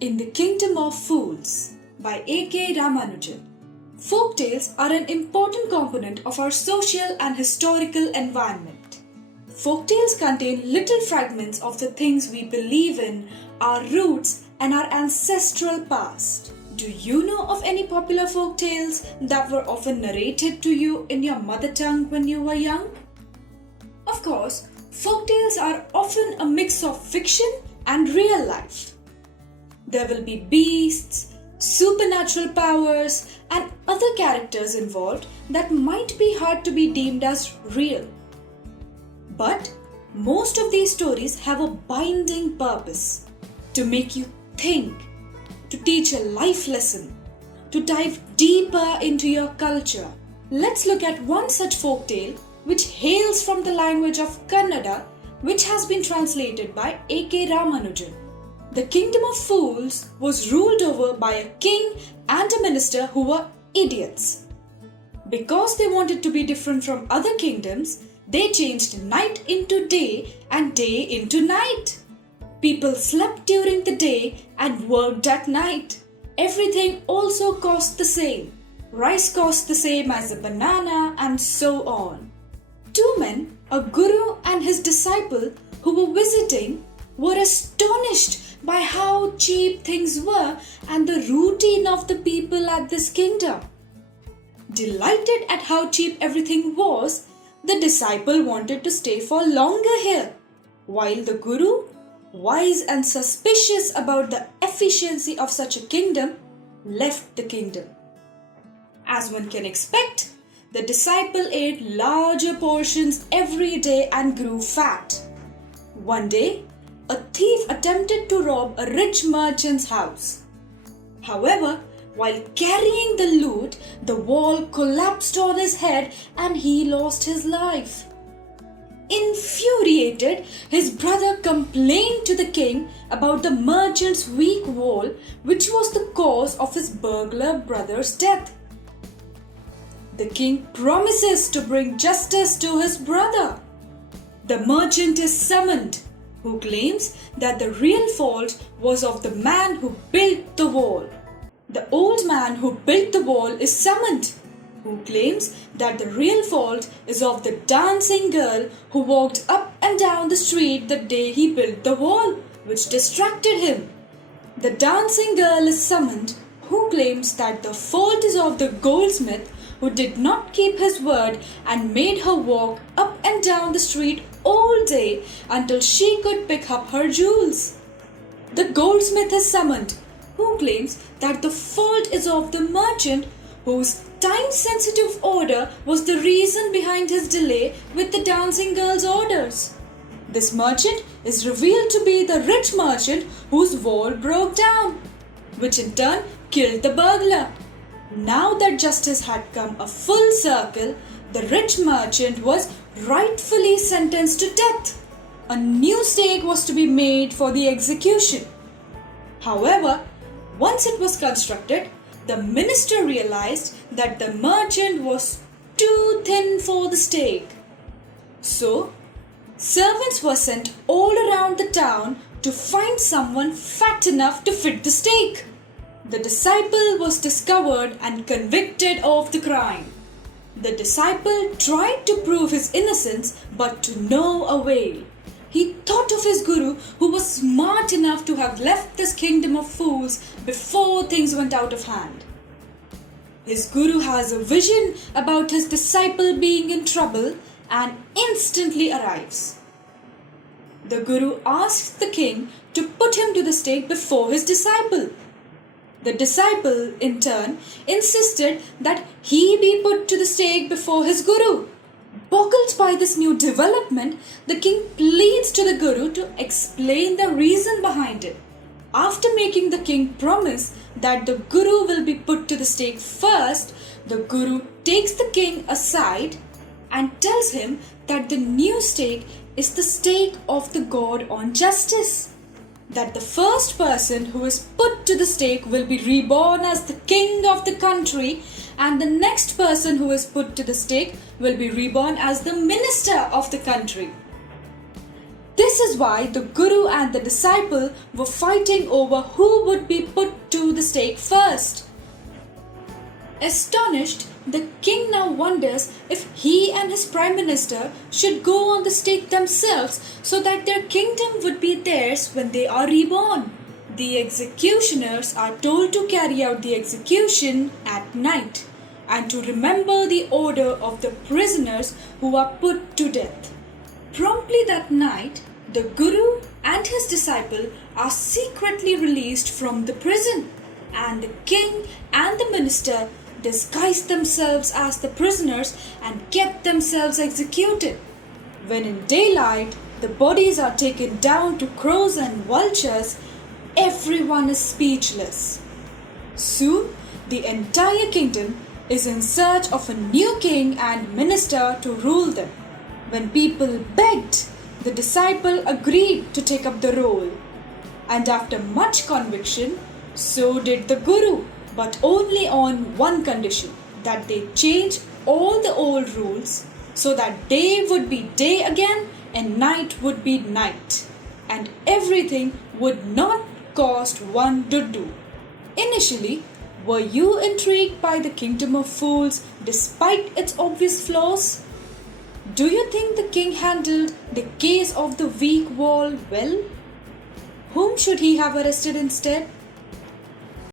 In the Kingdom of Fools by A.K. Ramanujan. Folktales are an important component of our social and historical environment. Folktales contain little fragments of the things we believe in, our roots, and our ancestral past. Do you know of any popular folktales that were often narrated to you in your mother tongue when you were young? Of course, folktales are often a mix of fiction and real life. There will be beasts, supernatural powers, and other characters involved that might be hard to be deemed as real. But most of these stories have a binding purpose: to make you think, to teach a life lesson, to dive deeper into your culture. Let's look at one such folktale which hails from the language of Kannada, which has been translated by A.K. Ramanujan. The Kingdom of Fools was ruled over by a king and a minister who were idiots. Because they wanted to be different from other kingdoms, they changed night into day and day into night. People slept during the day and worked at night. Everything also cost the same. Rice cost the same as a banana, and so on. Two men, a guru and his disciple who were visiting, were astonished by how cheap things were and the routine of the people at this kingdom. Delighted at how cheap everything was, the disciple wanted to stay for longer here, while the guru, wise and suspicious about the efficiency of such a kingdom, left the kingdom. As one can expect, the disciple ate larger portions every day and grew fat. One day, a thief attempted to rob a rich merchant's house. However, while carrying the loot, the wall collapsed on his head and he lost his life. Infuriated, his brother complained to the king about the merchant's weak wall, which was the cause of his burglar brother's death. The king promises to bring justice to his brother. The merchant is summoned, who claims that the real fault was of the man who built the wall. The old man who built the wall is summoned, who claims that the real fault is of the dancing girl who walked up and down the street the day he built the wall, which distracted him. The dancing girl is summoned, who claims that the fault is of the goldsmith who did not keep his word and made her walk up and down the street all day until she could pick up her jewels. The goldsmith is summoned, who claims that the fault is of the merchant whose time-sensitive order was the reason behind his delay with the dancing girl's orders. This merchant is revealed to be the rich merchant whose wall broke down, which in turn killed the burglar. Now that justice had come a full circle, the rich merchant was rightfully sentenced to death. A new stake was to be made for the execution. However, once it was constructed, the minister realized that the merchant was too thin for the stake. So, servants were sent all around the town to find someone fat enough to fit the stake. The disciple was discovered and convicted of the crime. The disciple tried to prove his innocence, but to no avail. He thought of his guru, who was smart enough to have left this kingdom of fools before things went out of hand. His guru has a vision about his disciple being in trouble and instantly arrives. The guru asks the king to put him to the stake before his disciple. The disciple, in turn, insisted that he be put to the stake before his guru. Boggled by this new development, the king pleads to the guru to explain the reason behind it. After making the king promise that the guru will be put to the stake first, the guru takes the king aside and tells him that the new stake is the stake of the god on justice. That the first person who is put to the stake will be reborn as the king of the country, and the next person who is put to the stake will be reborn as the minister of the country. This is why the guru and the disciple were fighting over who would be stake first. Astonished, the king now wonders if he and his prime minister should go on the stake themselves so that their kingdom would be theirs when they are reborn. The executioners are told to carry out the execution at night and to remember the order of the prisoners who are put to death. Promptly that night, the Guru and his disciple are secretly released from the prison, and the king and the minister disguise themselves as the prisoners and get themselves executed. When in daylight, the bodies are taken down to crows and vultures, everyone is speechless. Soon, the entire kingdom is in search of a new king and minister to rule them. When people begged, the disciple agreed to take up the role. And after much conviction, so did the Guru, but only on one condition, that they change all the old rules so that day would be day again and night would be night, and everything would not cost one dudu. Initially, were you intrigued by the kingdom of fools despite its obvious flaws? Do you think the king handled the case of the weak wall well? Whom should he have arrested instead?